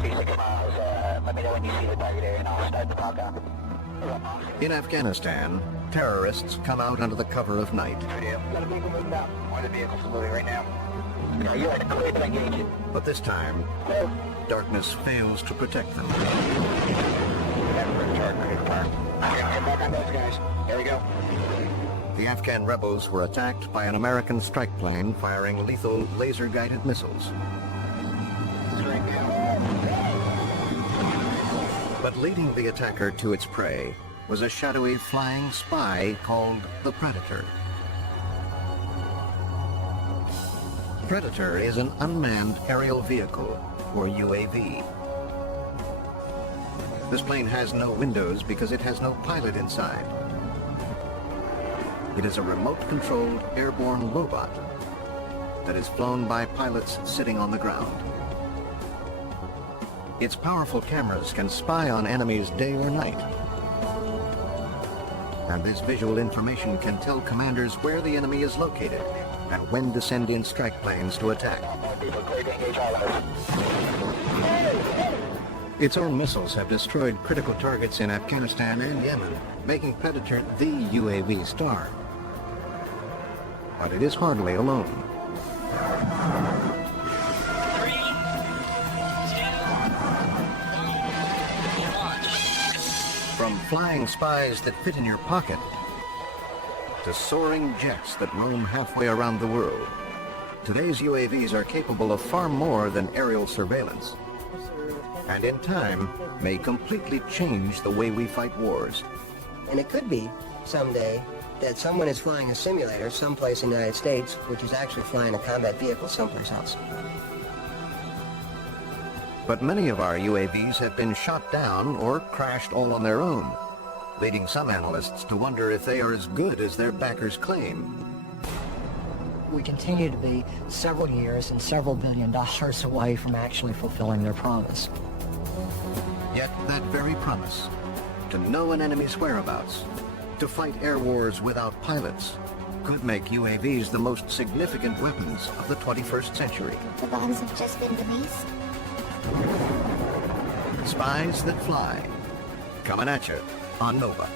Let me know when you see the target area and I'll start the countdown. In Afghanistan, terrorists come out under the cover of night. Got a vehicle moving out. One of the vehicles is moving right now. You're in a clear to engage it. But this time, darkness fails to protect them. Back on those guys. There we go. The Afghan rebels were attacked by an American strike plane firing lethal laser-guided missiles. But leading the attacker to its prey was a shadowy flying spy called the Predator. Predator is an unmanned aerial vehicle, or UAV. This plane has no windows because it has no pilot inside. It is a remote-controlled airborne robot that is flown by pilots sitting on the ground. Its powerful cameras can spy on enemies day or night. And this visual information can tell commanders where the enemy is located and when to send in strike planes to attack. Its own missiles have destroyed critical targets in Afghanistan and Yemen, making Predator the UAV star. But it is hardly alone. 3, 2, 1, launch. From flying spies that fit in your pocket to soaring jets that roam halfway around the world, today's UAVs are capable of far more than aerial surveillance, and in time may completely change the way we fight wars. And it could be someday that someone is flying a simulator someplace in the United States, which is actually flying a combat vehicle someplace else. But many of our UAVs have been shot down or crashed all on their own, leading some analysts to wonder if they are as good as their backers claim. We continue to be several years and several $1 billion away from actually fulfilling their promise. Yet that very promise, to know an enemy's whereabouts, to fight air wars without pilots, could make UAVs the most significant weapons of the 21st century. The bombs have just been released. Spies that fly, coming at you on Nova.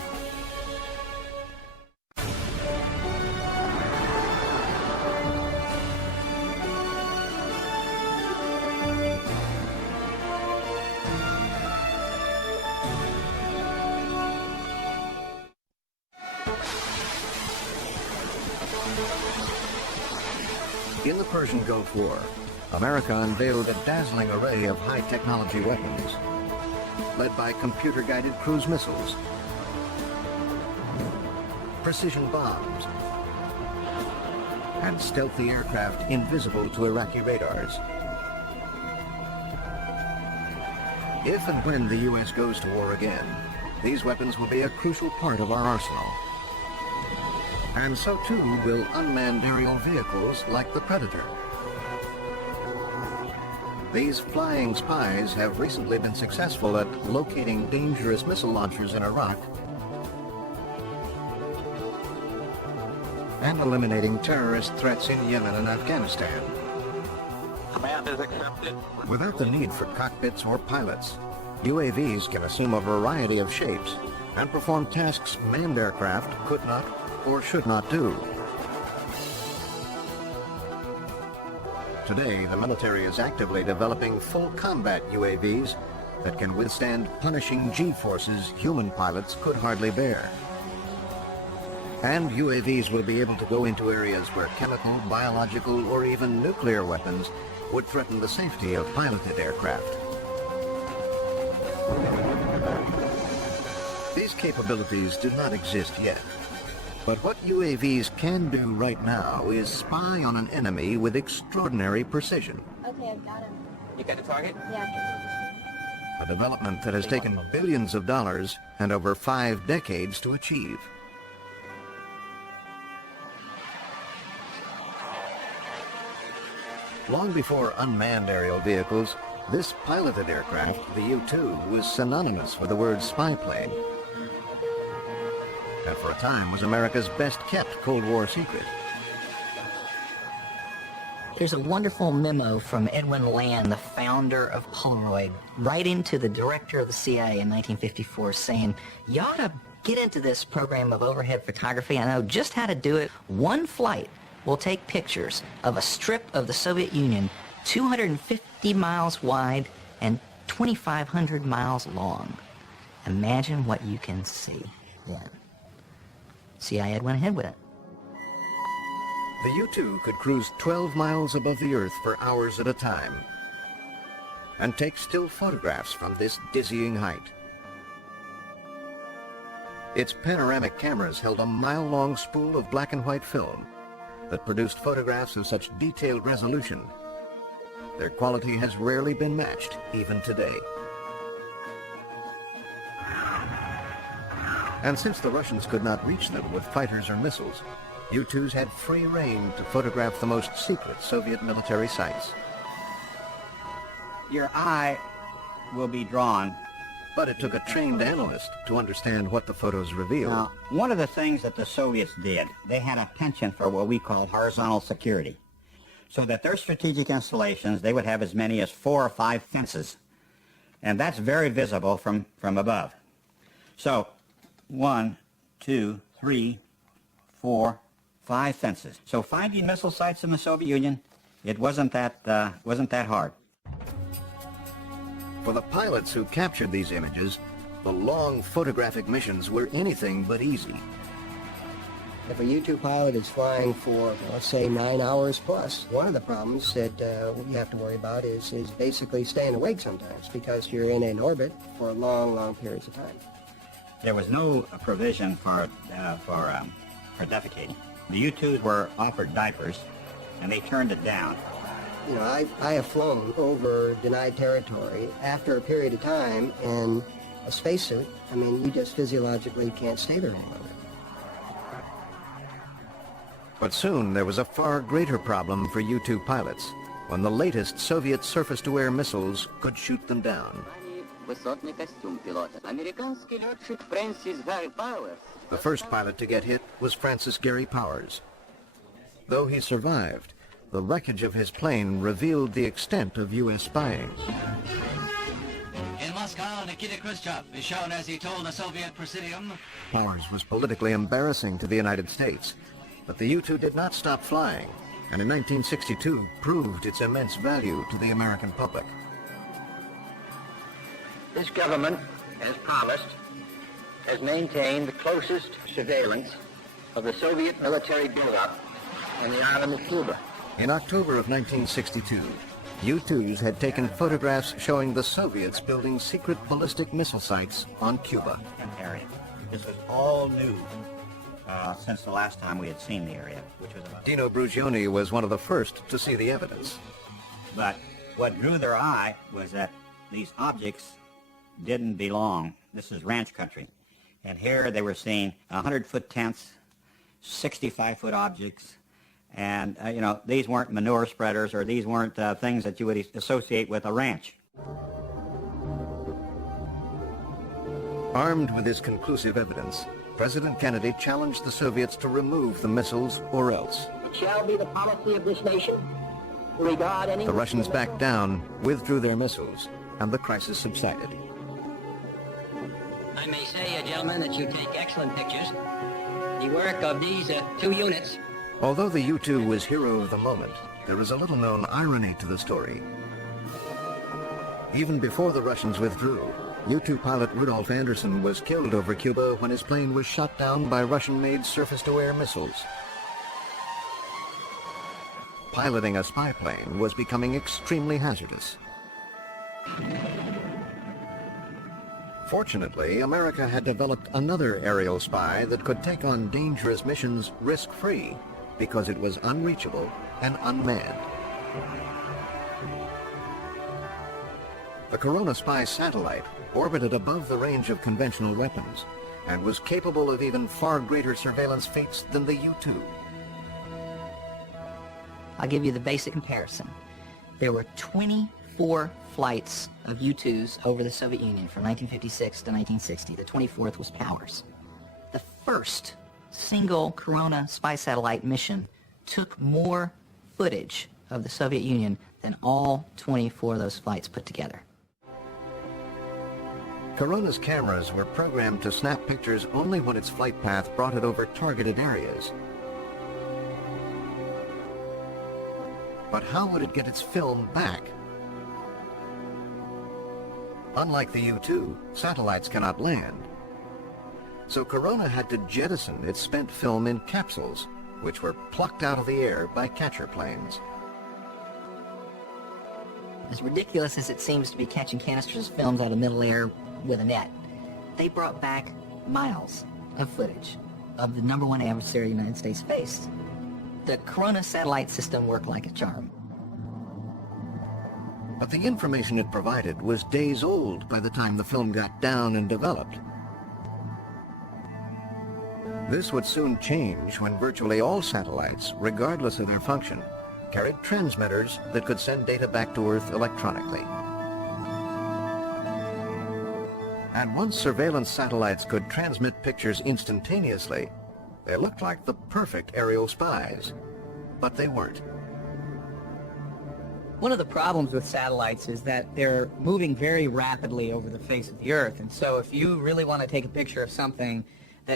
In the Persian Gulf War, America unveiled a dazzling array of high-technology weapons, led by computer-guided cruise missiles, precision bombs, and stealthy aircraft invisible to Iraqi radars. If and when the U.S. goes to war again, these weapons will be a crucial part of our arsenal. And so too will unmanned aerial vehicles like the Predator. These flying spies have recently been successful at locating dangerous missile launchers in Iraq and eliminating terrorist threats in Yemen and Afghanistan. Command is accepted. Without the need for cockpits or pilots, UAVs can assume a variety of shapes and perform tasks manned aircraft could not or should not do. Today, the military is actively developing full combat UAVs that can withstand punishing G-forces human pilots could hardly bear. And UAVs will be able to go into areas where chemical, biological, or even nuclear weapons would threaten the safety of piloted aircraft. These capabilities do not exist yet. But what UAVs can do right now is spy on an enemy with extraordinary precision. Okay, I've got him. You got the target? Yeah. A development that has taken billions of dollars and over 5 decades to achieve. Long before unmanned aerial vehicles, this piloted aircraft, the U-2, was synonymous with the word spy plane, and for a time was America's best-kept Cold War secret. There's a wonderful memo from Edwin Land, the founder of Polaroid, writing to the director of the CIA in 1954 saying, you ought to get into this program of overhead photography. I know just how to do it. One flight will take pictures of a strip of the Soviet Union 250 miles wide and 2,500 miles long. Imagine what you can see then. CIA went ahead with it. The U-2 could cruise 12 miles above the Earth for hours at a time and take still photographs from this dizzying height. Its panoramic cameras held a mile-long spool of black and white film that produced photographs of such detailed resolution. Their quality has rarely been matched, even today. And since the Russians could not reach them with fighters or missiles, U-2s had free rein to photograph the most secret Soviet military sites. Your eye will be drawn. But it took a trained analyst to understand what the photos revealed. Now, one of the things that the Soviets did, they had a penchant for what we call horizontal security. So that their strategic installations, they would have as many as 4 or 5 fences. And that's very visible from above. So, 1, 2, 3, 4, 5 fences. So finding missile sites in the Soviet Union, it wasn't that hard. For the pilots who captured these images, the long photographic missions were anything but easy. If a U-2 pilot is flying for, let's say, 9 hours plus, one of the problems that we have to worry about is basically staying awake sometimes because you're in an orbit for long, long periods of time. There was no provision for defecating. The U-2s were offered diapers, and they turned it down. You know, I have flown over denied territory after a period of time in a spacesuit. I mean, you just physiologically can't stay there any longer. But soon there was a far greater problem for U-2 pilots when the latest Soviet surface-to-air missiles could shoot them down. The first pilot to get hit was Francis Gary Powers. Though he survived, the wreckage of his plane revealed the extent of U.S. spying. In Moscow, Nikita Khrushchev is shown as he told the Soviet Presidium. Powers was politically embarrassing to the United States, but the U-2 did not stop flying, and in 1962 proved its immense value to the American public. This government, as promised, has maintained the closest surveillance of the Soviet military buildup on the island of Cuba. In October of 1962, U-2s had taken photographs showing the Soviets building secret ballistic missile sites on Cuba. Area. This was all new since the last time we had seen the area, which was about... Dino Brugioni was one of the first to see the evidence. But what drew their eye was that these objects didn't belong. This is ranch country. And here they were seeing 100-foot tents, 65-foot objects, and, these weren't manure spreaders or these weren't things that you would associate with a ranch. Armed with this conclusive evidence, President Kennedy challenged the Soviets to remove the missiles or else. It shall be the policy of this nation to regard any... The Russians backed down, withdrew their missiles, and the crisis subsided. I may say, gentlemen, that you take excellent pictures. The work of these 2 units. Although the U-2 was hero of the moment, there is a little-known irony to the story. Even before the Russians withdrew, U-2 pilot Rudolf Anderson was killed over Cuba when his plane was shot down by Russian-made surface-to-air missiles. Piloting a spy plane was becoming extremely hazardous. Fortunately, America had developed another aerial spy that could take on dangerous missions risk-free because it was unreachable and unmanned. The Corona Spy satellite orbited above the range of conventional weapons and was capable of even far greater surveillance feats than the U-2. I'll give you the basic comparison. There were 24 flights of U-2s over the Soviet Union from 1956 to 1960. The 24th was Powers. The first single Corona spy satellite mission took more footage of the Soviet Union than all 24 of those flights put together. Corona's cameras were programmed to snap pictures only when its flight path brought it over targeted areas. But how would it get its film back? Unlike the U-2, satellites cannot land. So Corona had to jettison its spent film in capsules, which were plucked out of the air by catcher planes. As ridiculous as it seems to be catching canisters of films out of middle air with a net, they brought back miles of footage of the #1 adversary the United States faced. The Corona satellite system worked like a charm. But the information it provided was days old by the time the film got down and developed. This would soon change when virtually all satellites, regardless of their function, carried transmitters that could send data back to Earth electronically. And once surveillance satellites could transmit pictures instantaneously, they looked like the perfect aerial spies. But they weren't. One of the problems with satellites is that they're moving very rapidly over the face of the Earth, and so if you really want to take a picture of something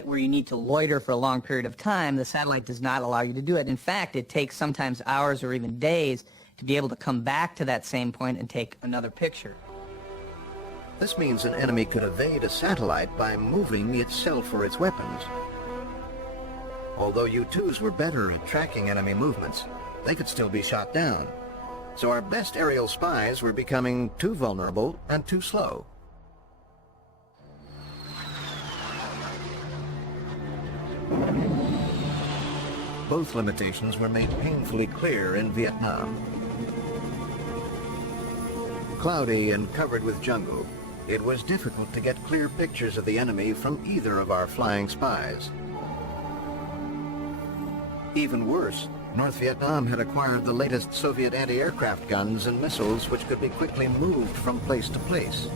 where you need to loiter for a long period of time, the satellite does not allow you to do it. In fact, it takes sometimes hours or even days to be able to come back to that same point and take another picture. This means an enemy could evade a satellite by moving itself or its weapons. Although U-2s were better at tracking enemy movements, they could still be shot down. So our best aerial spies were becoming too vulnerable and too slow. Both limitations were made painfully clear in Vietnam. Cloudy and covered with jungle, it was difficult to get clear pictures of the enemy from either of our flying spies. Even worse, North Vietnam had acquired the latest Soviet anti-aircraft guns and missiles which could be quickly moved from place to place.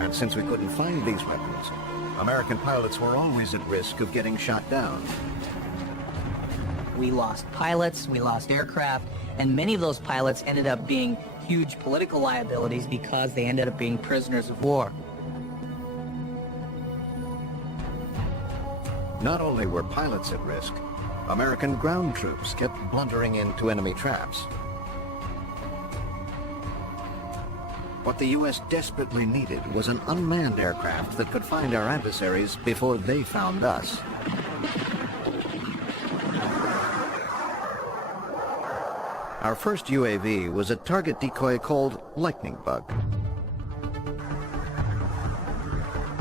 And since we couldn't find these weapons, American pilots were always at risk of getting shot down. We lost pilots, we lost aircraft, and many of those pilots ended up being huge political liabilities because they ended up being prisoners of war. Not only were pilots at risk, American ground troops kept blundering into enemy traps. What the U.S. desperately needed was an unmanned aircraft that could find our adversaries before they found us. Our first UAV was a target decoy called Lightning Bug.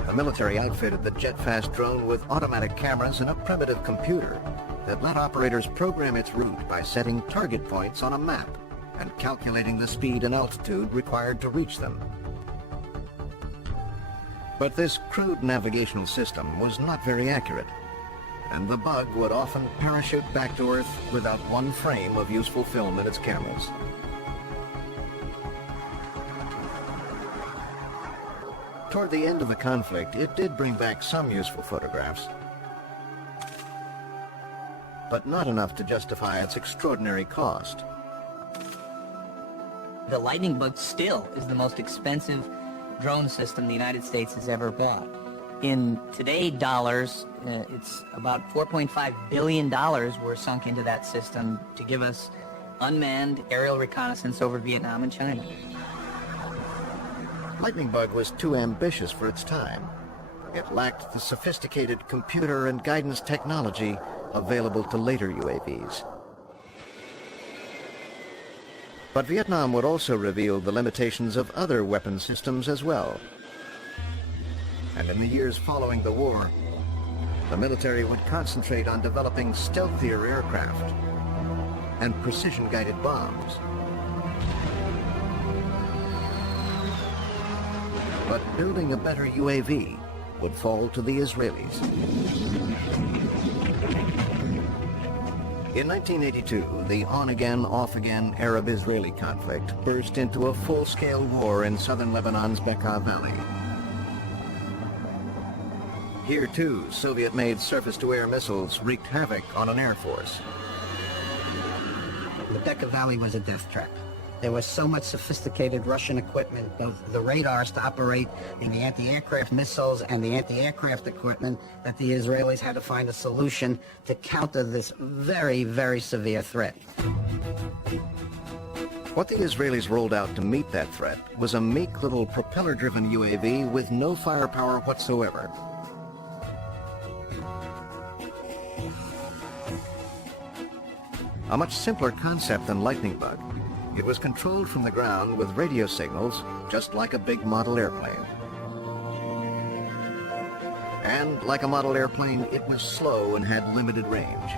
The military outfitted the jet-fast drone with automatic cameras and a primitive computer that let operators program its route by setting target points on a map and calculating the speed and altitude required to reach them. But this crude navigational system was not very accurate, and the Bug would often parachute back to Earth without one frame of useful film in its cameras. Toward the end of the conflict, it did bring back some useful photographs, but not enough to justify its extraordinary cost. The Lightning Bug still is the most expensive drone system the United States has ever bought. In today's dollars, it's about $4.5 billion were sunk into that system to give us unmanned aerial reconnaissance over Vietnam and China. Lightning Bug was too ambitious for its time. It lacked the sophisticated computer and guidance technology available to later UAVs. But Vietnam would also reveal the limitations of other weapon systems as well. And in the years following the war, the military would concentrate on developing stealthier aircraft and precision-guided bombs. But building a better UAV would fall to the Israelis. In 1982, the on-again, off-again Arab-Israeli conflict burst into a full-scale war in southern Lebanon's Bekaa Valley. Here, too, Soviet-made surface-to-air missiles wreaked havoc on an air force. The Bekaa Valley was a death trap. There was so much sophisticated Russian equipment, both the radars to operate in the anti-aircraft missiles and the anti-aircraft equipment, that the Israelis had to find a solution to counter this very, very severe threat. What the Israelis rolled out to meet that threat was a meek little propeller-driven UAV with no firepower whatsoever. A much simpler concept than Lightning Bug. It was controlled from the ground with radio signals, just like a big model airplane. And like a model airplane, it was slow and had limited range.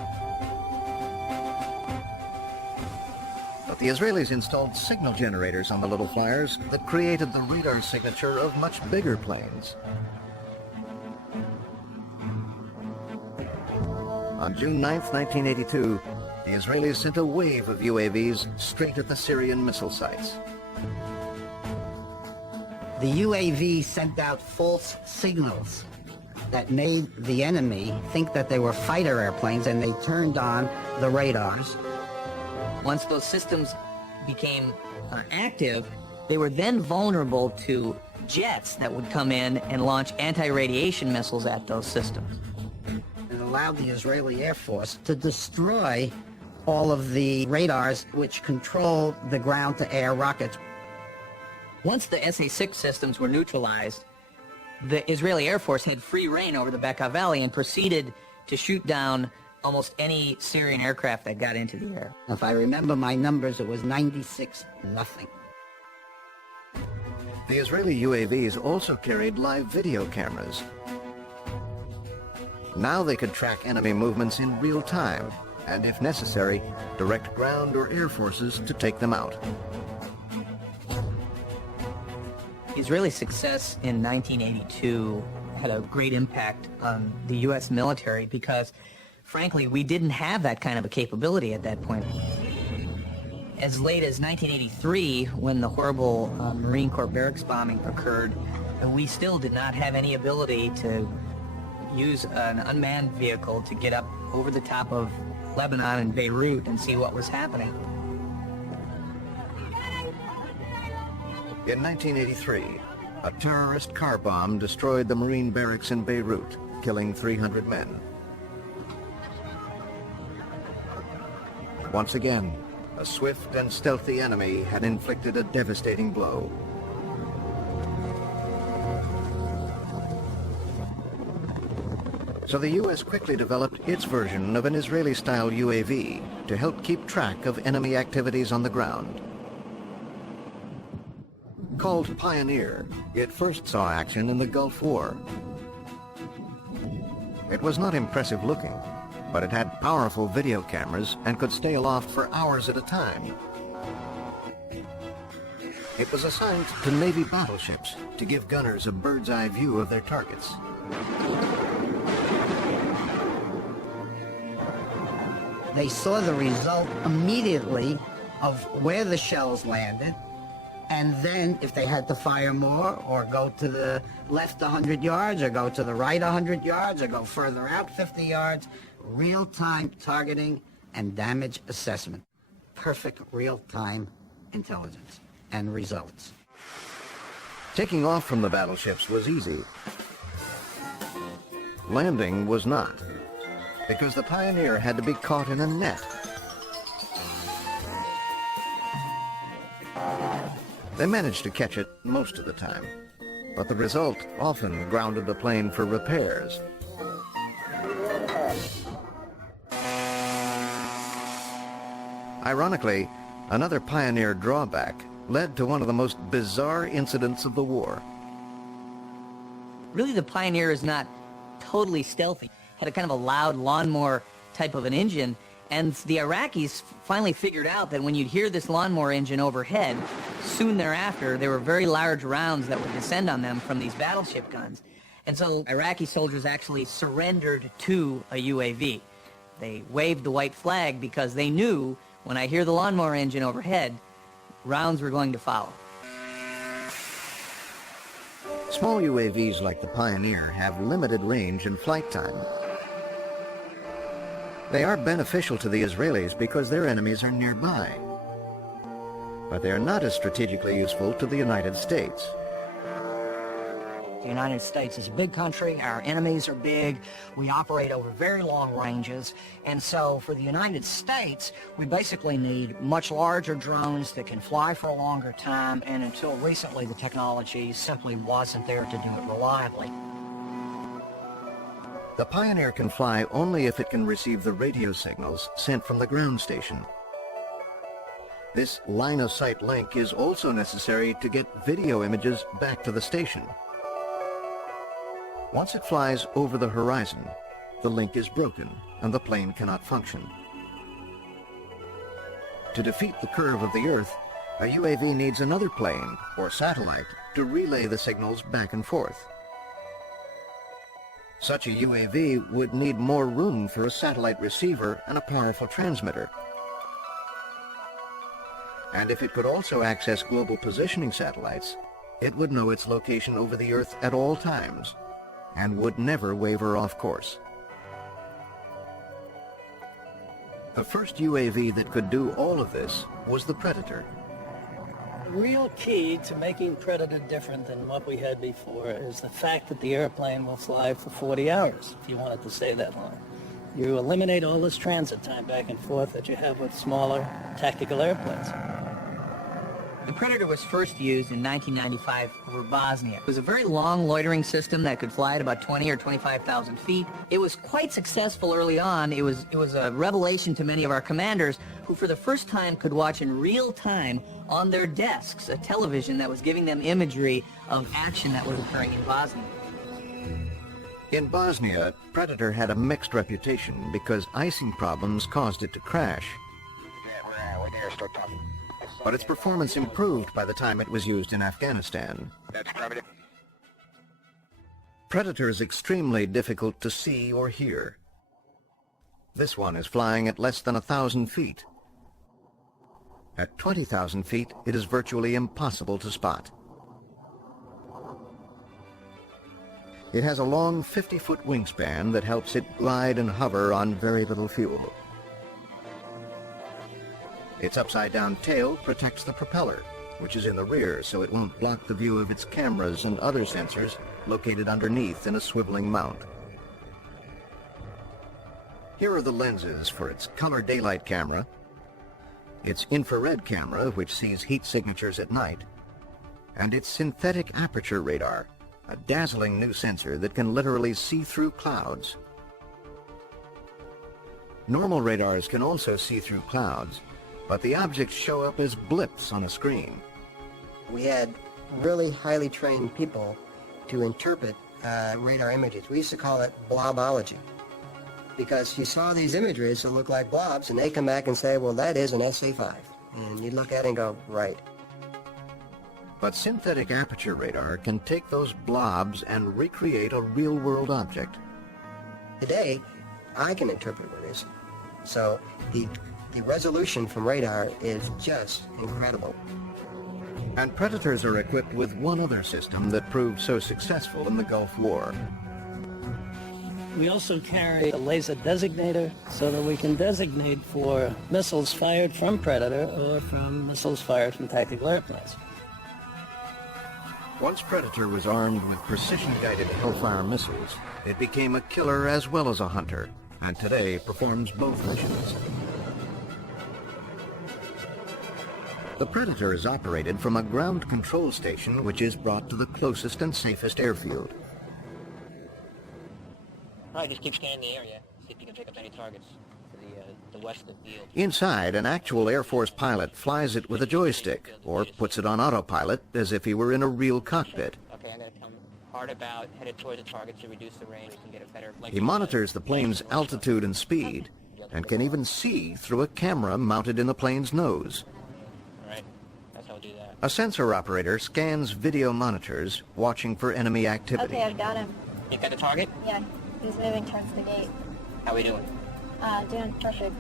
But the Israelis installed signal generators on the little flyers that created the radar signature of much bigger planes. On June 9th, 1982, the Israelis sent a wave of UAVs straight at the Syrian missile sites. The UAV sent out false signals that made the enemy think that they were fighter airplanes, and they turned on the radars. Once those systems became active, they were then vulnerable to jets that would come in and launch anti-radiation missiles at those systems. It allowed the Israeli Air Force to destroy all of the radars which control the ground-to-air rockets. Once the SA-6 systems were neutralized, the Israeli Air Force had free reign over the Bekaa Valley and proceeded to shoot down almost any Syrian aircraft that got into the air. If I remember my numbers, it was 96-0. The Israeli UAVs also carried live video cameras. Now they could track enemy movements in real time, and if necessary, direct ground or air forces to take them out. Israeli success in 1982 had a great impact on the U.S. military because, frankly, we didn't have that kind of a capability at that point. As late as 1983, when the horrible Marine Corps barracks bombing occurred, we still did not have any ability to use an unmanned vehicle to get up over the top of Lebanon and Beirut and see what was happening. In 1983, a terrorist car bomb destroyed the Marine barracks in Beirut, killing 300 men. Once again, a swift and stealthy enemy had inflicted a devastating blow. So the U.S. quickly developed its version of an Israeli-style UAV to help keep track of enemy activities on the ground. Called Pioneer, it first saw action in the Gulf War. It was not impressive looking, but it had powerful video cameras and could stay aloft for hours at a time. It was assigned to Navy battleships to give gunners a bird's-eye view of their targets. They saw the result immediately of where the shells landed, and then if they had to fire more or go to the left 100 yards or go to the right 100 yards or go further out 50 yards, real-time targeting and damage assessment. Perfect real-time intelligence and results. Taking off from the battleships was easy. Landing was not, because the Pioneer had to be caught in a net. They managed to catch it most of the time, but the result often grounded the plane for repairs. Ironically, another Pioneer drawback led to one of the most bizarre incidents of the war. Really, the Pioneer is not totally stealthy. Had a kind of a loud lawnmower type of an engine, and the Iraqis finally figured out that when you'd hear this lawnmower engine overhead, soon thereafter there were very large rounds that would descend on them from these battleship guns. And so Iraqi soldiers actually surrendered to a UAV. They waved the white flag because they knew when I hear the lawnmower engine overhead, rounds were going to follow. Small UAVs like the Pioneer have limited range and flight time. They are beneficial to the Israelis because their enemies are nearby. But they are not as strategically useful to the United States. The United States is a big country, our enemies are big, we operate over very long ranges, and so for the United States, we basically need much larger drones that can fly for a longer time, and until recently the technology simply wasn't there to do it reliably. The Pioneer can fly only if it can receive the radio signals sent from the ground station. This line-of-sight link is also necessary to get video images back to the station. Once it flies over the horizon, the link is broken and the plane cannot function. To defeat the curve of the Earth, a UAV needs another plane or satellite to relay the signals back and forth. Such a UAV would need more room for a satellite receiver and a powerful transmitter. And if it could also access global positioning satellites, it would know its location over the Earth at all times and would never waver off course. The first UAV that could do all of this was the Predator. The real key to making Predator different than what we had before is the fact that the airplane will fly for 40 hours, if you wanted to stay that long. You eliminate all this transit time back and forth that you have with smaller tactical airplanes. The Predator was first used in 1995 over Bosnia. It was a very long loitering system that could fly at about 20 or 25,000 feet. It was quite successful early on. It was a revelation to many of our commanders who for the first time could watch in real time on their desks a television that was giving them imagery of action that was occurring in Bosnia. In Bosnia, Predator had a mixed reputation because icing problems caused it to crash. But its performance improved by the time it was used in Afghanistan. Predator is extremely difficult to see or hear. This one is flying at less than 1,000 feet. At 20,000 feet, it is virtually impossible to spot. It has a long 50-foot wingspan that helps it glide and hover on very little fuel. Its upside-down tail protects the propeller, which is in the rear, so it won't block the view of its cameras and other sensors located underneath in a swiveling mount. Here are the lenses for its color daylight camera, its infrared camera, which sees heat signatures at night, and its synthetic aperture radar, a dazzling new sensor that can literally see through clouds. Normal radars can also see through clouds, but the objects show up as blips on a screen. We had really highly trained people to interpret radar images. We used to call it blobology, because you saw these images that look like blobs, and they come back and say, well, that is an SA-5. And you'd look at it and go, right. But synthetic aperture radar can take those blobs and recreate a real-world object. Today, I can interpret what it is. So the resolution from radar is just incredible. And Predators are equipped with one other system that proved so successful in the Gulf War. We also carry a laser designator so that we can designate for missiles fired from Predator or from missiles fired from tactical airplanes. Once Predator was armed with precision-guided Hellfire missiles, it became a killer as well as a hunter, and today performs both missions. The Predator is operated from a ground control station which is brought to the closest and safest airfield. Right, just keep scanning the area, see if you can pick up any targets to the west of the field. Inside, an actual Air Force pilot flies it with a joystick, or puts it on autopilot as if he were in a real cockpit. Okay, I'm going to come hard about, headed towards the target to reduce the range. We can get a better... He monitors the plane's altitude and speed, and can even see through a camera mounted in the plane's nose. Right, that's how we'll do that. A sensor operator scans video monitors, watching for enemy activity. Okay, I've got him. You got the target? Yeah, he's moving towards the gate. How we doing? Doing perfect.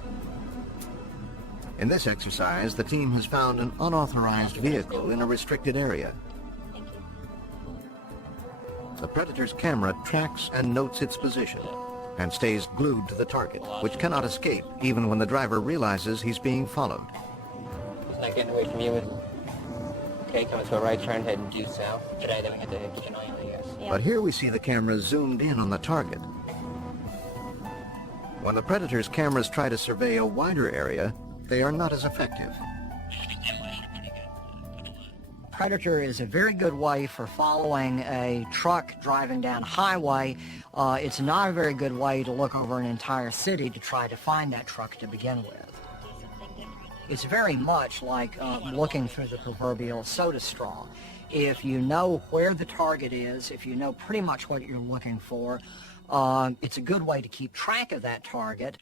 In this exercise, the team has found an unauthorized vehicle in a restricted area. Thank you. The Predator's camera tracks and notes its position. and stays glued to the target, which cannot escape even when the driver realizes he's being followed. It's not getting away from you. Okay, coming to a right turn, heading due south. Today, then we get to get an eye on you guys. But here we see the camera zoomed in on the target. When the Predator's cameras try to survey a wider area, they are not as effective. Predator is a very good way for following a truck driving down a highway. It's not a very good way to look over an entire city to try to find that truck to begin with. It's very much like looking through the proverbial soda straw. If you know where the target is, if you know pretty much what you're looking for, it's a good way to keep track of that target,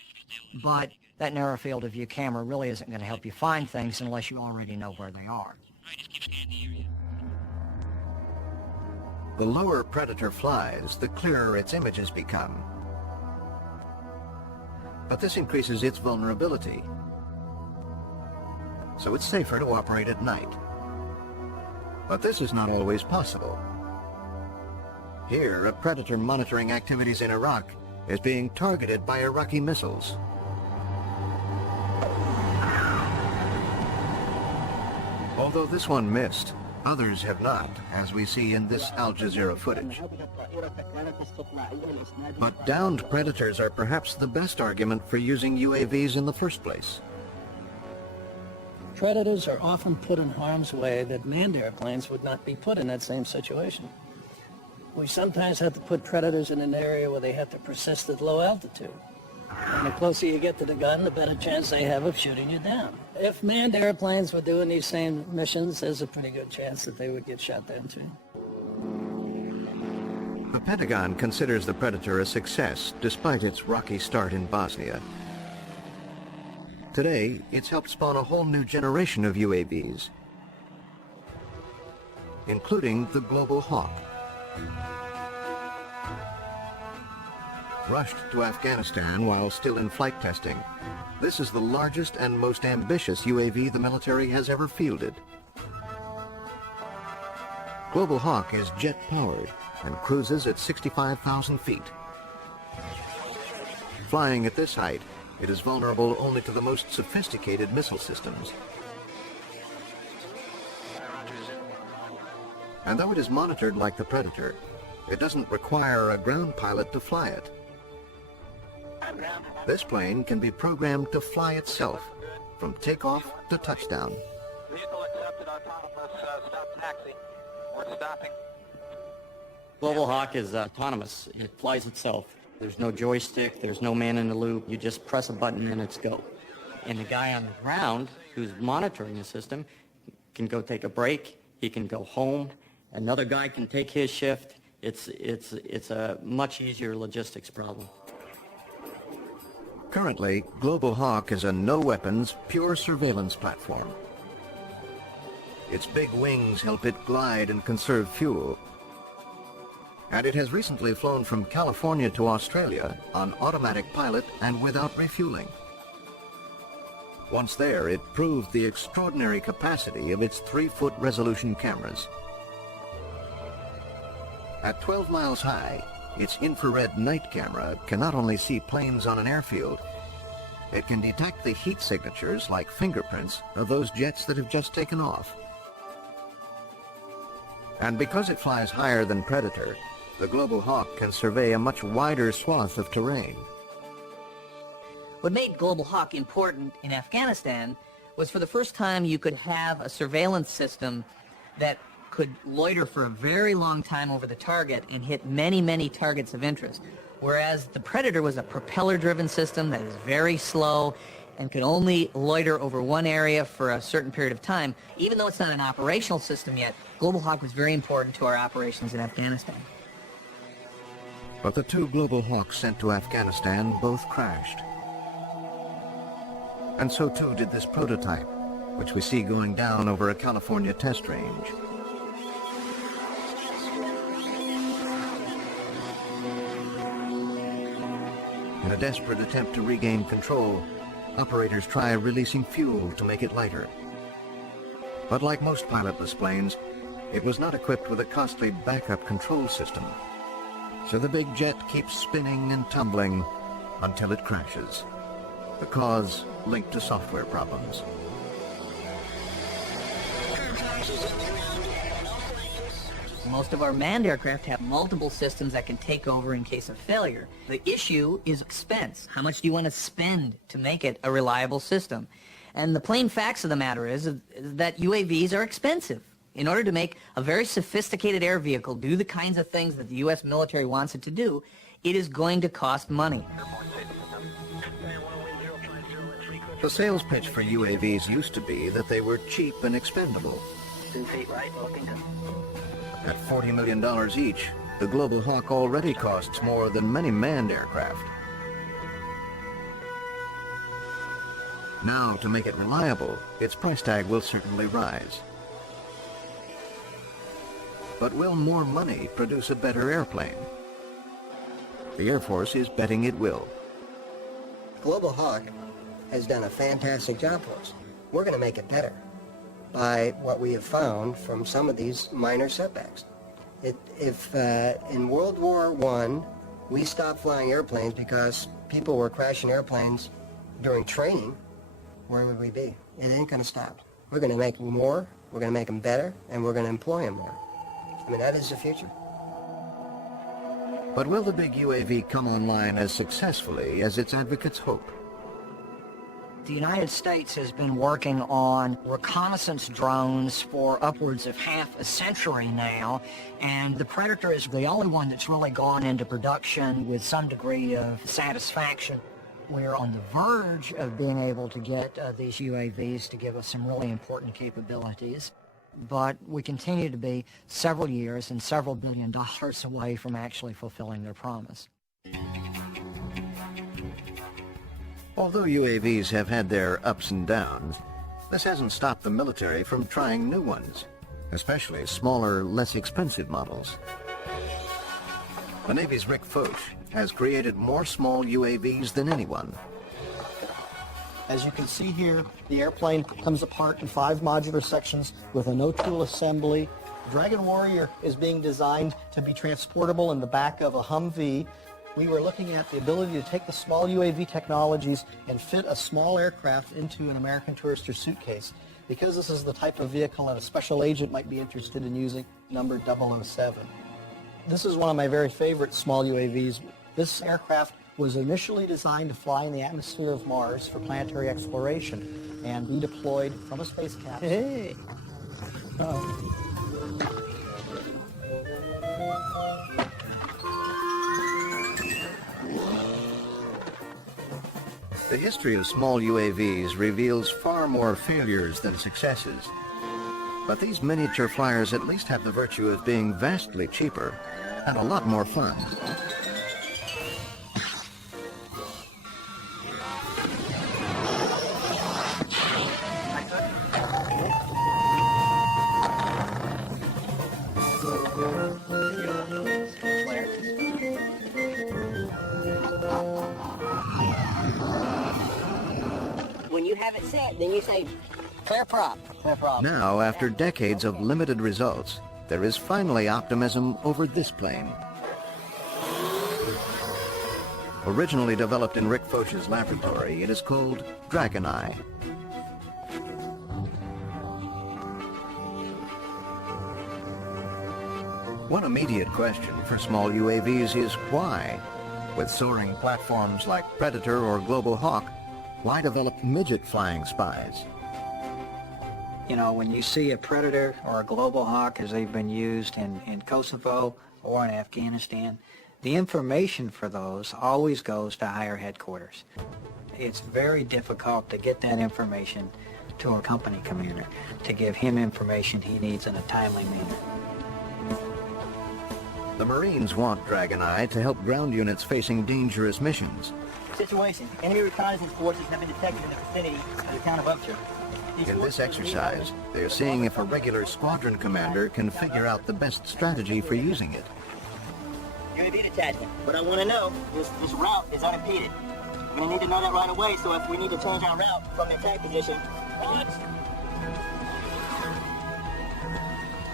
but that narrow field of view camera really isn't going to help you find things unless you already know where they are. The lower Predator flies, the clearer its images become. But this increases its vulnerability. So it's safer to operate at night. But this is not always possible. Here, a Predator monitoring activities in Iraq is being targeted by Iraqi missiles. Although this one missed, others have not, as we see in this Al Jazeera footage. But downed Predators are perhaps the best argument for using UAVs in the first place. Predators are often put in harm's way that manned airplanes would not be put in that same situation. We sometimes have to put Predators in an area where they have to persist at low altitude. And the closer you get to the gun, the better chance they have of shooting you down. If manned airplanes were doing these same missions, there's a pretty good chance that they would get shot down too. The Pentagon considers the Predator a success despite its rocky start in Bosnia. Today, it's helped spawn a whole new generation of UAVs, including the Global Hawk. Rushed to Afghanistan while still in flight testing, this is the largest and most ambitious UAV the military has ever fielded. Global Hawk is jet-powered and cruises at 65,000 feet. Flying at this height, it is vulnerable only to the most sophisticated missile systems. And though it is monitored like the Predator, it doesn't require a ground pilot to fly it. This plane can be programmed to fly itself, from takeoff to touchdown. Vehicle accepted, autonomous, stop taxi. We're stopping. Global Hawk is autonomous. It flies itself. There's no joystick, there's no man in the loop. You just press a button and it's go. And the guy on the ground who's monitoring the system can go take a break, he can go home, another guy can take his shift. It's a much easier logistics problem. Currently, Global Hawk is a no-weapons, pure surveillance platform. Its big wings help it glide and conserve fuel. And it has recently flown from California to Australia on automatic pilot and without refueling. Once there, it proved the extraordinary capacity of its 3-foot resolution cameras. At 12 miles high, its infrared night camera can not only see planes on an airfield, it can detect the heat signatures, like fingerprints, of those jets that have just taken off. And because it flies higher than Predator, the Global Hawk can survey a much wider swath of terrain. What made Global Hawk important in Afghanistan was for the first time you could have a surveillance system that could loiter for a very long time over the target and hit many, many targets of interest. Whereas the Predator was a propeller-driven system that is very slow and could only loiter over one area for a certain period of time. Even though it's not an operational system yet, Global Hawk was very important to our operations in Afghanistan. But the 2 Global Hawks sent to Afghanistan both crashed. And so too did this prototype, which we see going down over a California test range. In a desperate attempt to regain control, operators try releasing fuel to make it lighter. But like most pilotless planes, it was not equipped with a costly backup control system. So the big jet keeps spinning and tumbling until it crashes. The cause linked to software problems. Most of our manned aircraft have multiple systems that can take over in case of failure. The issue is expense. How much do you want to spend to make it a reliable system? And the plain facts of the matter is that UAVs are expensive. In order to make a very sophisticated air vehicle do the kinds of things that the U.S. military wants it to do, it is going to cost money. The sales pitch for UAVs used to be that they were cheap and expendable. 2 feet right, looking good. At $40 million each, the Global Hawk already costs more than many manned aircraft. Now, to make it reliable, its price tag will certainly rise. But will more money produce a better airplane? The Air Force is betting it will. Global Hawk has done a fantastic job for us. We're going to make it better by what we have found from some of these minor setbacks. If in World War I, we stopped flying airplanes because people were crashing airplanes during training, where would we be? It ain't going to stop. We're going to make them more, we're going to make them better, and we're going to employ them more. I mean, that is the future. But will the big UAV come online as successfully as its advocates hope? The United States has been working on reconnaissance drones for upwards of half a century now, and the Predator is the only one that's really gone into production with some degree of satisfaction. We're on the verge of being able to get these UAVs to give us some really important capabilities, but we continue to be several years and several $1 billion away from actually fulfilling their promise. Although UAVs have had their ups and downs, this hasn't stopped the military from trying new ones, especially smaller, less expensive models. The Navy's Rick Foch has created more small UAVs than anyone. As you can see here, the airplane comes apart in 5 modular sections with a no-tool assembly. Dragon Warrior is being designed to be transportable in the back of a Humvee. We were looking at the ability to take the small UAV technologies and fit a small aircraft into an American Tourister suitcase. Because this is the type of vehicle that a special agent might be interested in using, number 007. This is one of my very favorite small UAVs. This aircraft was initially designed to fly in the atmosphere of Mars for planetary exploration and be deployed from a space capsule. Hey! The history of small UAVs reveals far more failures than successes. But these miniature flyers at least have the virtue of being vastly cheaper and a lot more fun. When you have it set, then you say, clear prop. Clear prop. Now, after decades of limited results, there is finally optimism over this plane. Originally developed in Rick Foch's laboratory, it is called Dragon Eye. One immediate question for small UAVs is why? With soaring platforms like Predator or Global Hawk, why develop midget flying spies? You know, when you see a Predator or a Global Hawk as they've been used in Kosovo or in Afghanistan, the information for those always goes to higher headquarters. It's very difficult to get that information to a company commander, to give him information he needs in a timely manner. The Marines want Dragon Eye to help ground units facing dangerous missions. Situation. Enemy reconnaissance forces have been detected in the vicinity of the town of Upshur. In this exercise, they're seeing if a regular squadron commander can figure out the best strategy for using it. UAV detachment. What I want to know is this route is unimpeded. I'm going to need to know that right away, so if we need to change our route from the attack position...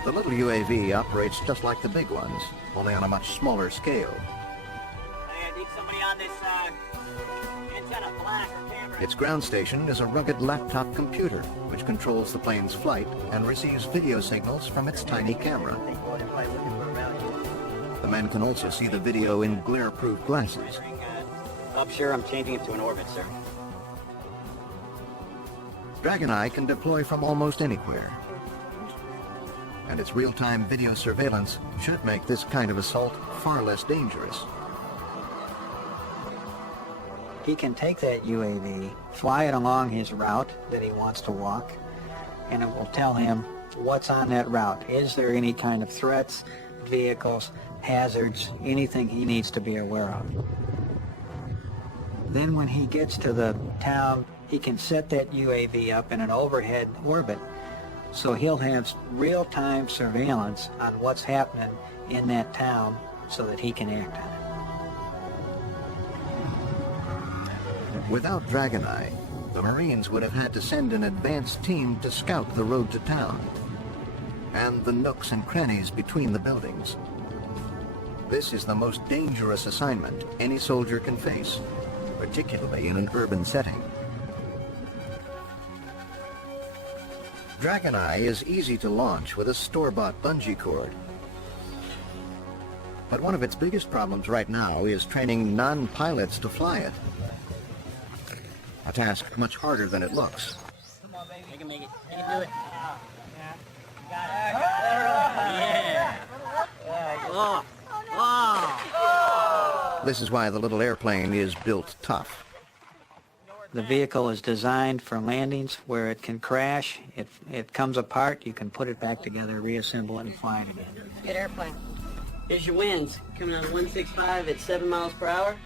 The little UAV operates just like the big ones, only on a much smaller scale. I think somebody on this antenna flash or camera. Its ground station is a rugged laptop computer, which controls the plane's flight and receives video signals from its tiny camera. The men can also see the video in glare-proof glasses. Up, sure, I'm changing it to an orbit, sir. Dragon Eye can deploy from almost anywhere. And its real-time video surveillance should make this kind of assault far less dangerous. He can take that UAV, fly it along his route that he wants to walk, and it will tell him what's on that route. Is there any kind of threats, vehicles, hazards, anything he needs to be aware of? Then when he gets to the town, he can set that UAV up in an overhead orbit, so he'll have real-time surveillance on what's happening in that town so that he can act on it. Without Dragon Eye, the Marines would have had to send an advanced team to scout the road to town and the nooks and crannies between the buildings. This is the most dangerous assignment any soldier can face, particularly in an urban setting. Dragon Eye is easy to launch with a store-bought bungee cord. But one of its biggest problems right now is training non-pilots to fly it. A task much harder than it looks. Come on, baby. You can make it. You can do it. This is why the little airplane is built tough. The vehicle is designed for landings where it can crash, it comes apart, you can put it back together, reassemble it, and fly it again. Good airplane. Here's your winds. Coming out of 165 at 7 miles per hour.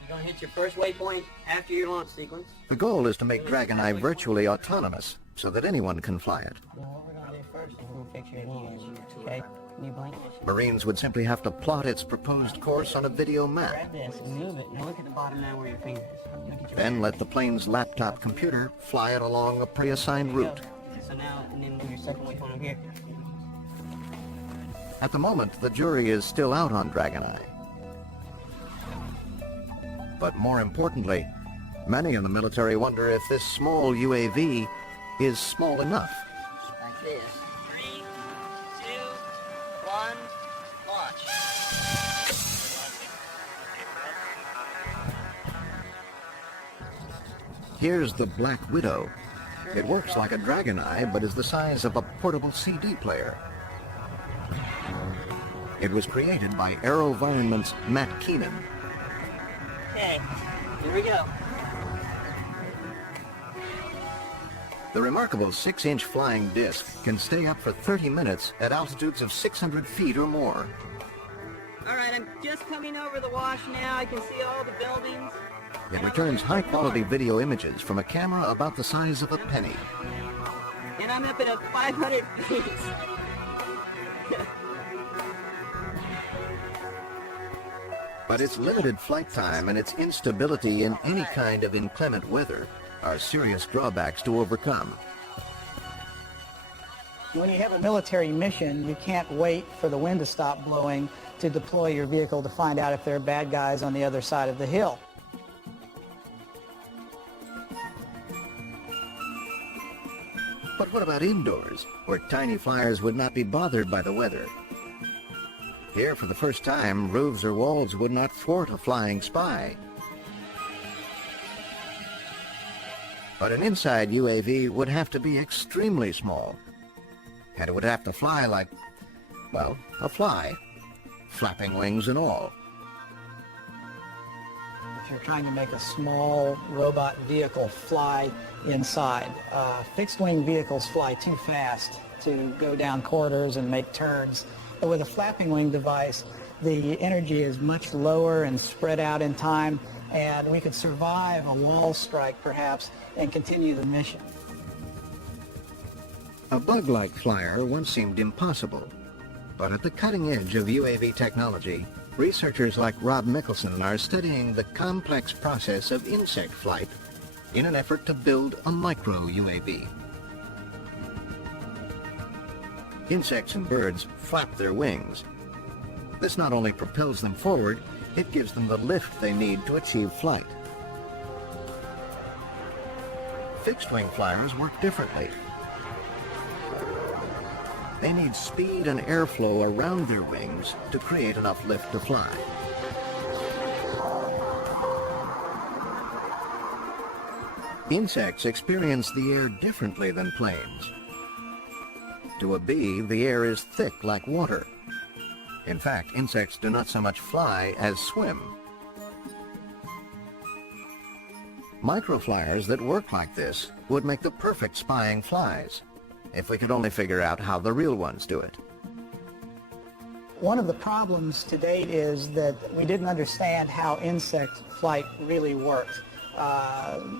You're going to hit your first waypoint after your launch sequence. The goal is to make Dragon Eye virtually autonomous so that anyone can fly it. What we're going to do first is we'll fix your hands. Okay? Can you blink? Marines would simply have to plot its proposed course on a video map, Grab this and move it. Now look at the bottom now where your finger is. Look at your then let the plane's laptop computer fly it along a pre-assigned route. So now, and then your second waypoint over here. At the moment, the jury is still out on Dragon Eye. But more importantly, many in the military wonder if this small UAV is small enough. Like this. 3, 2, 1, launch. Here's the Black Widow. It works like a Dragon Eye, but is the size of a portable CD player. It was created by AeroVironment's Matt Keenan. Okay, here we go. The remarkable 6-inch flying disc can stay up for 30 minutes at altitudes of 600 feet or more. All right, I'm just coming over the wash now. I can see all the buildings. It returns high-quality video images from a camera about the size of a penny. And I'm up at a 500 feet. But its limited flight time and its instability in any kind of inclement weather are serious drawbacks to overcome. When you have a military mission, you can't wait for the wind to stop blowing to deploy your vehicle to find out if there are bad guys on the other side of the hill. But what about indoors, where tiny flyers would not be bothered by the weather? Here, for the first time, roofs or walls would not thwart a flying spy. But an inside UAV would have to be extremely small. And it would have to fly like, well, a fly, flapping wings and all. If you're trying to make a small robot vehicle fly inside, fixed-wing vehicles fly too fast to go down corridors and make turns. But with a flapping wing device, the energy is much lower and spread out in time, and we could survive a wall strike perhaps and continue the mission. A bug-like flyer once seemed impossible, but at the cutting edge of UAV technology, researchers like Rob Mickelson are studying the complex process of insect flight in an effort to build a micro-UAV. Insects and birds flap their wings. This not only propels them forward, it gives them the lift they need to achieve flight. Fixed-wing flyers work differently. They need speed and airflow around their wings to create enough lift to fly. Insects experience the air differently than planes. To a bee, the air is thick like water. In fact, insects do not so much fly as swim. Microflyers that work like this would make the perfect spying flies, if we could only figure out how the real ones do it. One of the problems to date is that we didn't understand how insect flight really worked.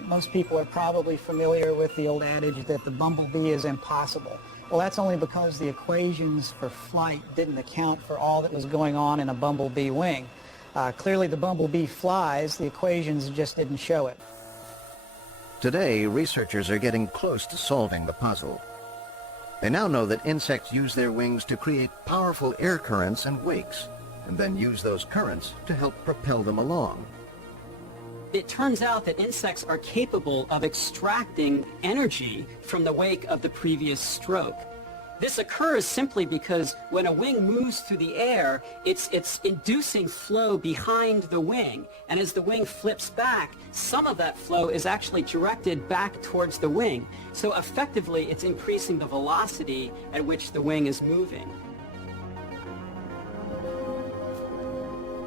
Most people are probably familiar with the old adage that the bumblebee is impossible. Well, that's only because the equations for flight didn't account for all that was going on in a bumblebee wing. Clearly the bumblebee flies, the equations just didn't show it. Today, researchers are getting close to solving the puzzle. They now know that insects use their wings to create powerful air currents and wakes, and then use those currents to help propel them along. It turns out that insects are capable of extracting energy from the wake of the previous stroke. This occurs simply because when a wing moves through the air, it's inducing flow behind the wing. And as the wing flips back, some of that flow is actually directed back towards the wing. So effectively, it's increasing the velocity at which the wing is moving.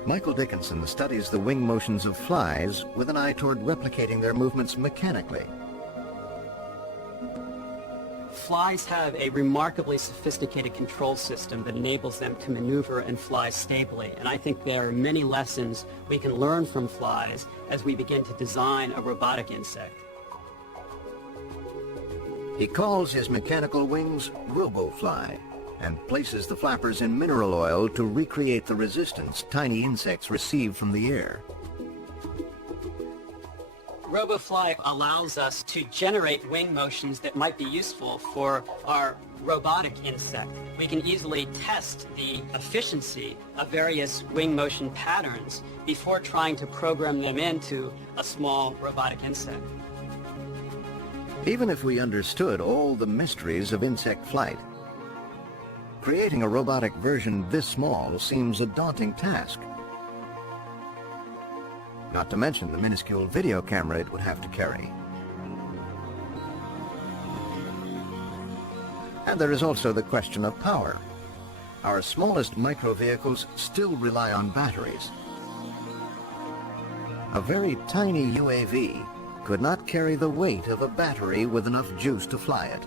Michael Dickinson studies the wing motions of flies with an eye toward replicating their movements mechanically. Flies have a remarkably sophisticated control system that enables them to maneuver and fly stably. And I think there are many lessons we can learn from flies as we begin to design a robotic insect. He calls his mechanical wings RoboFly and places the flappers in mineral oil to recreate the resistance tiny insects receive from the air. RoboFly allows us to generate wing motions that might be useful for our robotic insect. We can easily test the efficiency of various wing motion patterns before trying to program them into a small robotic insect. Even if we understood all the mysteries of insect flight, creating a robotic version this small seems a daunting task. Not to mention the minuscule video camera it would have to carry. And there is also the question of power. Our smallest micro-vehicles still rely on batteries. A very tiny UAV could not carry the weight of a battery with enough juice to fly it.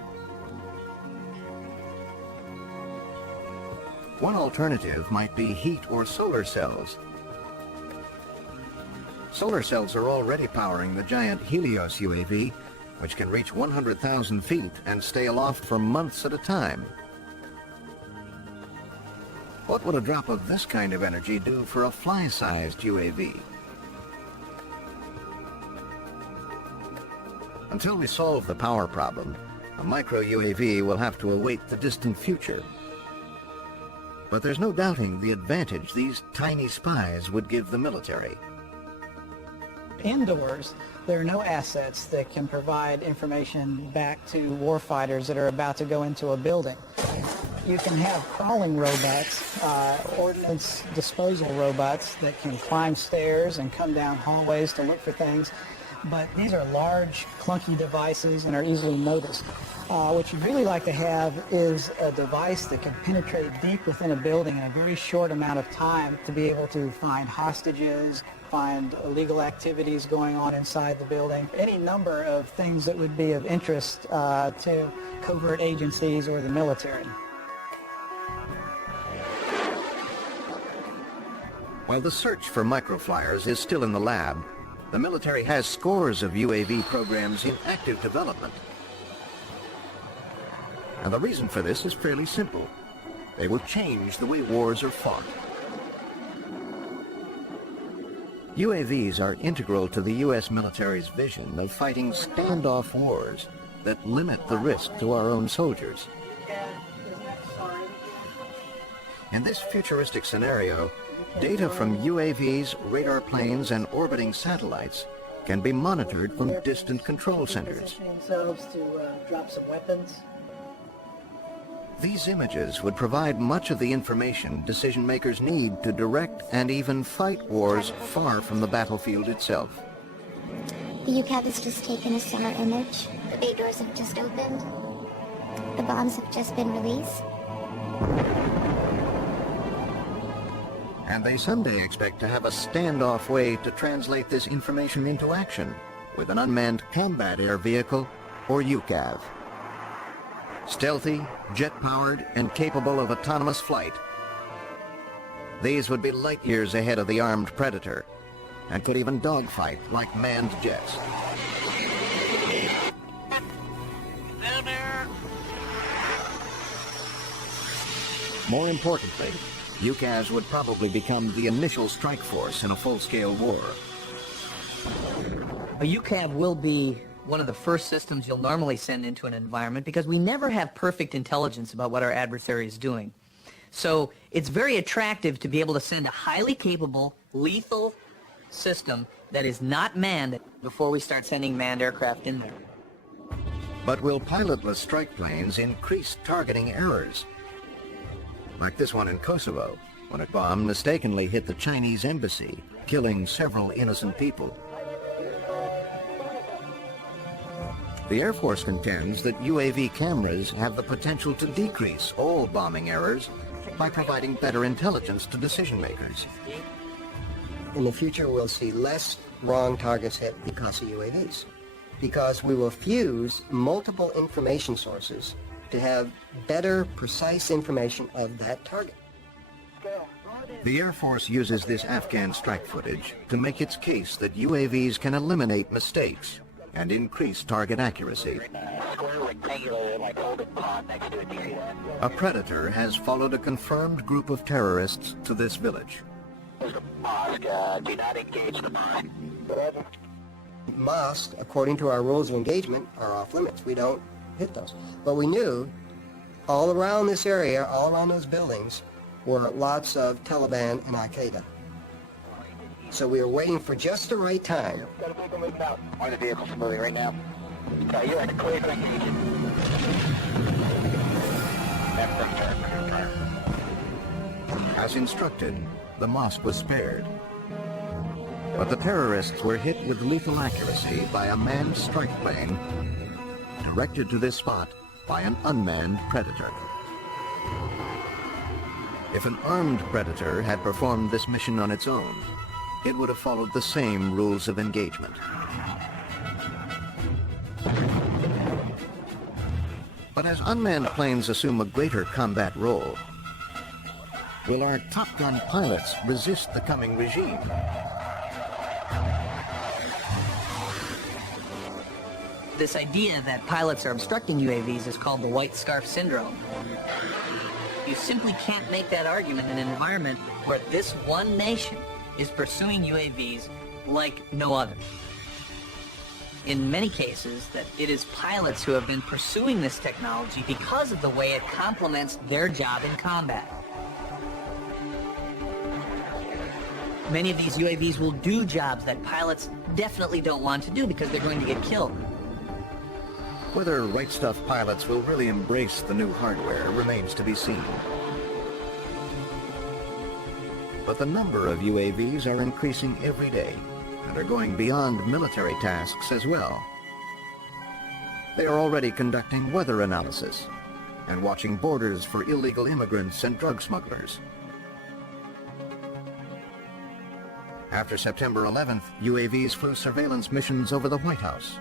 One alternative might be heat or solar cells. Solar cells are already powering the giant Helios UAV, which can reach 100,000 feet and stay aloft for months at a time. What would a drop of this kind of energy do for a fly-sized UAV? Until we solve the power problem, a micro-UAV will have to await the distant future. But there's no doubting the advantage these tiny spies would give the military. Indoors, there are no assets that can provide information back to warfighters that are about to go into a building. You can have crawling robots, ordnance disposal robots that can climb stairs and come down hallways to look for things, but these are large, clunky devices and are easily noticed. What you'd really like to have is a device that can penetrate deep within a building in a very short amount of time to be able to find hostages, find illegal activities going on inside the building, any number of things that would be of interest to covert agencies or the military. While the search for microflyers is still in the lab, the military has scores of UAV programs in active development. And the reason for this is fairly simple. They will change the way wars are fought. UAVs are integral to the U.S. military's vision of fighting standoff wars that limit the risk to our own soldiers. In this futuristic scenario, data from UAVs, radar planes, and orbiting satellites can be monitored from distant control centers. Positioning themselves to drop some weapons. These images would provide much of the information decision makers need to direct and even fight wars far from the battlefield itself. The UCAV has just taken a summer image. The bay doors have just opened. The bombs have just been released. And they someday expect to have a standoff way to translate this information into action with an unmanned combat air vehicle, or UCAV. Stealthy, jet-powered, and capable of autonomous flight. These would be light years ahead of the armed Predator, and could even dogfight like manned jets. More importantly, UCAVs would probably become the initial strike force in a full-scale war. A UCAV will be one of the first systems you'll normally send into an environment because we never have perfect intelligence about what our adversary is doing. So it's very attractive to be able to send a highly capable, lethal system that is not manned before we start sending manned aircraft in there. But will pilotless strike planes increase targeting errors? Like this one in Kosovo, when a bomb mistakenly hit the Chinese embassy, killing several innocent people. The Air Force contends that UAV cameras have the potential to decrease all bombing errors by providing better intelligence to decision makers. In the future, we'll see less wrong targets hit because of UAVs, because we will fuse multiple information sources to have better, precise information of that target. The Air Force uses this Afghan strike footage to make its case that UAVs can eliminate mistakes and increase target accuracy. A Predator has followed a confirmed group of terrorists to this village. Mosques, according to our rules of engagement, are off limits. We don't hit those. But we knew all around this area, all around those buildings, were lots of Taliban and Al-Qaeda. So we were waiting for just the right time. One of the vehicles are moving right now. You're at the clear for engagement. As instructed, the mosque was spared. But the terrorists were hit with lethal accuracy by a manned strike plane directed to this spot by an unmanned Predator. If an armed Predator had performed this mission on its own, it would have followed the same rules of engagement. But as unmanned planes assume a greater combat role, will our Top Gun pilots resist the coming regime? This idea that pilots are obstructing UAVs is called the white scarf syndrome. You simply can't make that argument in an environment where this one nation is pursuing UAVs like no other. In many cases, that it is pilots who have been pursuing this technology because of the way it complements their job in combat. Many of these UAVs will do jobs that pilots definitely don't want to do because they're going to get killed. Whether Right Stuff pilots will really embrace the new hardware remains to be seen. But the number of UAVs are increasing every day and are going beyond military tasks as well. They are already conducting weather analysis and watching borders for illegal immigrants and drug smugglers. After September 11th, UAVs flew surveillance missions over the White House.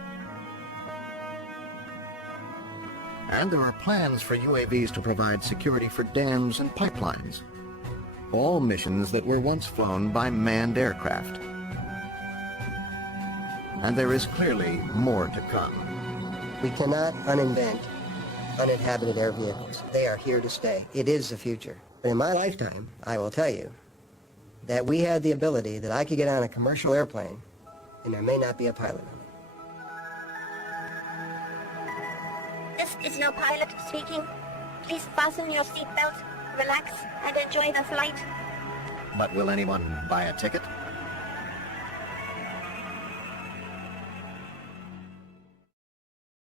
And there are plans for UAVs to provide security for dams and pipelines. All missions that were once flown by manned aircraft. And there is clearly more to come. We cannot uninvent uninhabited air vehicles. They are here to stay. It is the future. But in my lifetime, I will tell you that we had the ability that I could get on a commercial airplane and there may not be a pilot on it. This is no pilot speaking. Please fasten your seatbelt. relax, and enjoy the flight. But will anyone buy a ticket?